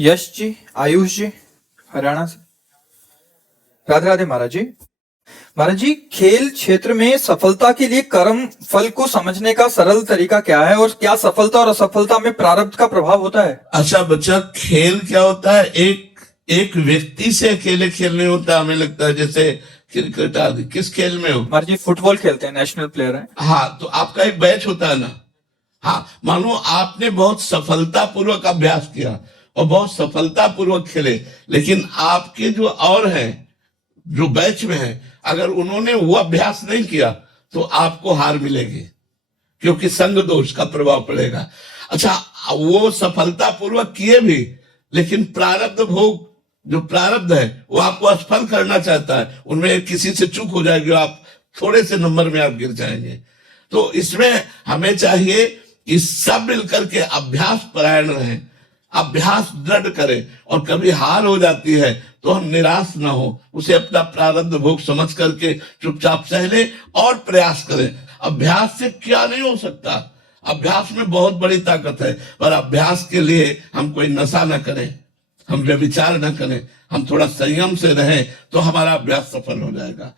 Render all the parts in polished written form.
यश जी, आयुष जी, हरियाणा से। राधे राधे महाराज जी। महाराज जी, खेल क्षेत्र में सफलता के लिए कर्म फल को समझने का सरल तरीका क्या है, और क्या सफलता और असफलता में प्रारब्ध का प्रभाव होता है? अच्छा बच्चा, खेल क्या होता है? एक व्यक्ति से अकेले खेल नहीं होता। हमें लगता है जैसे क्रिकेट आदि। किस खेल में हो? महाराज जी फुटबॉल खेलते हैं, नेशनल प्लेयर हैं। हाँ, तो आपका एक बैच होता है ना। हाँ, मानो आपने बहुत सफलता पूर्वक अभ्यास किया और बहुत सफलता पूर्वक खेले, लेकिन आपके जो और हैं, जो बैच में हैं, अगर उन्होंने वो अभ्यास नहीं किया तो आपको हार मिलेगी, क्योंकि संग दोष का प्रभाव पड़ेगा। अच्छा, वो सफलता पूर्वक किए भी, लेकिन प्रारब्ध भोग, जो प्रारब्ध है वो आपको असफल करना चाहता है। उनमें किसी से चूक हो जाएगी, आप थोड़े से नंबर में आप गिर जाएंगे। तो इसमें हमें चाहिए कि सब मिलकर के अभ्यास परायण रहें, अभ्यास दृढ़ करें, और कभी हार हो जाती है तो हम निराश ना हो, उसे अपना प्रारब्ध भोग समझ करके चुपचाप सह ले और प्रयास करें। अभ्यास से क्या नहीं हो सकता, अभ्यास में बहुत बड़ी ताकत है। पर अभ्यास के लिए हम कोई नशा न करें, हम व्यभिचार न करें, हम थोड़ा संयम से रहें तो हमारा अभ्यास सफल हो जाएगा।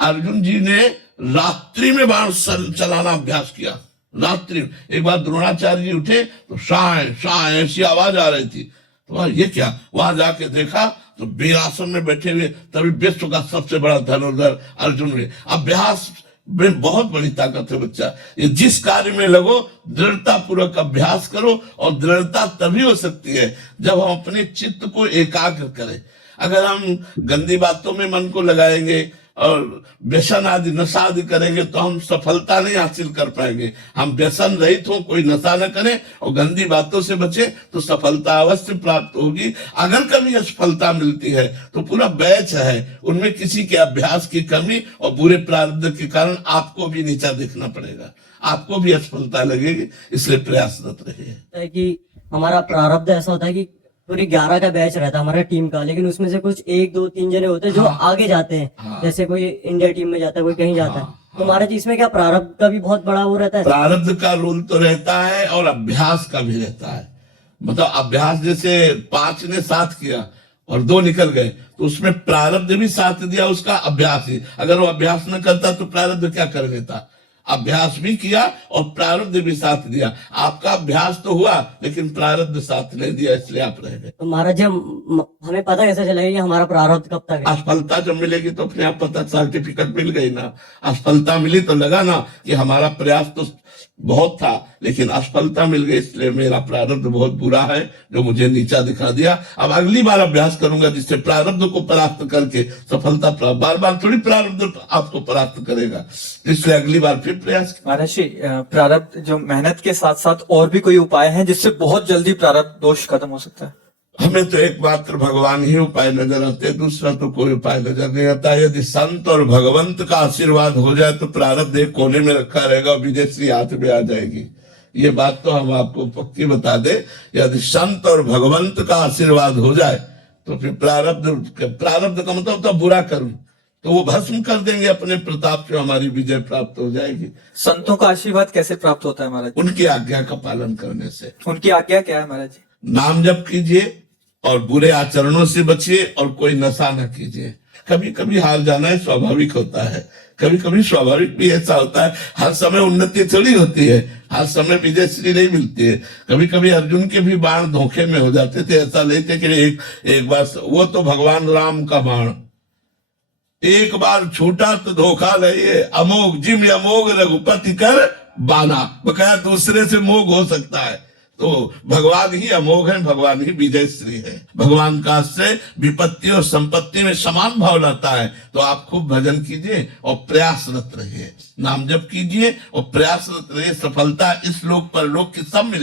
अर्जुन जी ने रात्रि में बाण चलाना अभ्यास किया। रात्रि में एक बार द्रोणाचार्य जी उठे तो शाय शाय ऐसी आवाज आ रही थी, तो ये क्या, वहां जाके देखा तो वीरासन में बैठे हुए तभी विश्व का सबसे बड़ा धनुर्धर अर्जुन हुए। अभ्यास में बहुत बड़ी ताकत है बच्चा। ये जिस कार्य में लगो, दृढ़ता पूर्वक अभ्यास करो, और दृढ़ता तभी हो सकती है जब हम अपने चित्त को एकाग्र करें। अगर हम गंदी बातों में मन को लगाएंगे और व्यसन आदि नशा आदि करेंगे तो हम सफलता नहीं हासिल कर पाएंगे। हम व्यसन रहित हो, कोई नशा न करें और गंदी बातों से बचे तो सफलता अवश्य प्राप्त होगी। अगर कभी असफलता मिलती है तो पूरा बैच है, उनमें किसी के अभ्यास की कमी और बुरे प्रारब्ध के कारण आपको भी नीचा देखना पड़ेगा, आपको भी असफलता लगेगी। इसलिए प्रयासरत रहिए। कि हमारा प्रारब्ध ऐसा होता है कि पूरी 11 का बैच रहता है हमारा टीम का, लेकिन उसमें से कुछ 1 2 3 जने होते हैं जो आगे जाते हैं। जैसे कोई इंडिया टीम में जाता है, कोई कहीं जाता है। तो महाराज जी, इसमें क्या प्रारब्ध का भी बहुत बड़ा वो रहता है? प्रारब्ध का रोल तो रहता है और अभ्यास का भी रहता है। मतलब अभ्यास, जैसे 5 ने साथ किया और 2 निकल गए, तो उसमें प्रारब्ध भी साथ दिया, उसका अभ्यास ही। अगर वो अभ्यास न करता तो प्रारब्ध क्या कर लेता? अभ्यास भी किया और प्रारब्ध भी साथ दिया। आपका अभ्यास तो हुआ लेकिन प्रारब्ध साथ नहीं दिया, इसलिए आप रह गए। तो महाराज जी, हमें पता कैसे चलेगा कि हमारा प्रारब्ध कब तक है? असफलता जब मिलेगी तो अपने आप पता, सर्टिफिकेट मिल गई ना। असफलता मिली तो लगा ना कि हमारा प्रयास तो बहुत था, लेकिन असफलता मिल गई, इसलिए मेरा प्रारब्ध बहुत बुरा है जो मुझे नीचा दिखा दिया। अब अगली बार अभ्यास करूंगा जिससे प्रारब्ध को परास्त करके सफलता प्राप्त। बार बार थोड़ी प्रारब्ध आपको परास्त करेगा, इसलिए अगली बार फिर प्रयास। महाराज जी, प्रारब्ध जो मेहनत के साथ साथ और भी कोई उपाय हैं जिससे बहुत जल्दी प्रारब्ध दोष खत्म हो सकता है? हमें तो एकमात्र भगवान ही उपाय नजर आते, दूसरा तो कोई उपाय नजर नहीं आता। यदि संत और भगवंत का आशीर्वाद हो जाए तो प्रारब्ध एक कोने में रखा रहेगा, विदेशी हाथ में आ जाएगी। ये बात तो हम आपको पक्की बता दे। यदि संत और भगवंत का आशीर्वाद हो जाए तो फिर प्रारब्ध का मतलब तो बुरा कर्म तो वो भस्म कर देंगे, अपने प्रताप से हमारी विजय प्राप्त हो जाएगी। संतों का आशीर्वाद कैसे प्राप्त होता है महाराज जी? उनकी आज्ञा का पालन करने से। उनकी आज्ञा क्या है महाराज जी? नाम जप कीजिए और बुरे आचरणों से बचिए और कोई नशा न कीजिए। कभी कभी हार जाना है, स्वाभाविक होता है। कभी कभी स्वाभाविक भी ऐसा होता है, हर समय उन्नति थोड़ी होती है, हर समय विजयश्री नहीं मिलती है। कभी कभी अर्जुन के भी बाण धोखे में हो जाते थे। ऐसा नहीं थे कि एक बार, वो तो भगवान राम का बाण एक बार छूटा तो धोखा नहीं। अमोघ जिम अमोघ रघुपति कर बाना, बकाया दूसरे से मोह हो सकता है। तो भगवान ही अमोघ है, भगवान ही विजयश्री है। भगवान का आश्रय विपत्ति और संपत्ति में समान भाव लाता है। तो आप खूब भजन कीजिए और प्रयासरत रहिए, नाम जप कीजिए और प्रयासरत रहिए। सफलता इस लोक पर लोक की सब मिल जाए।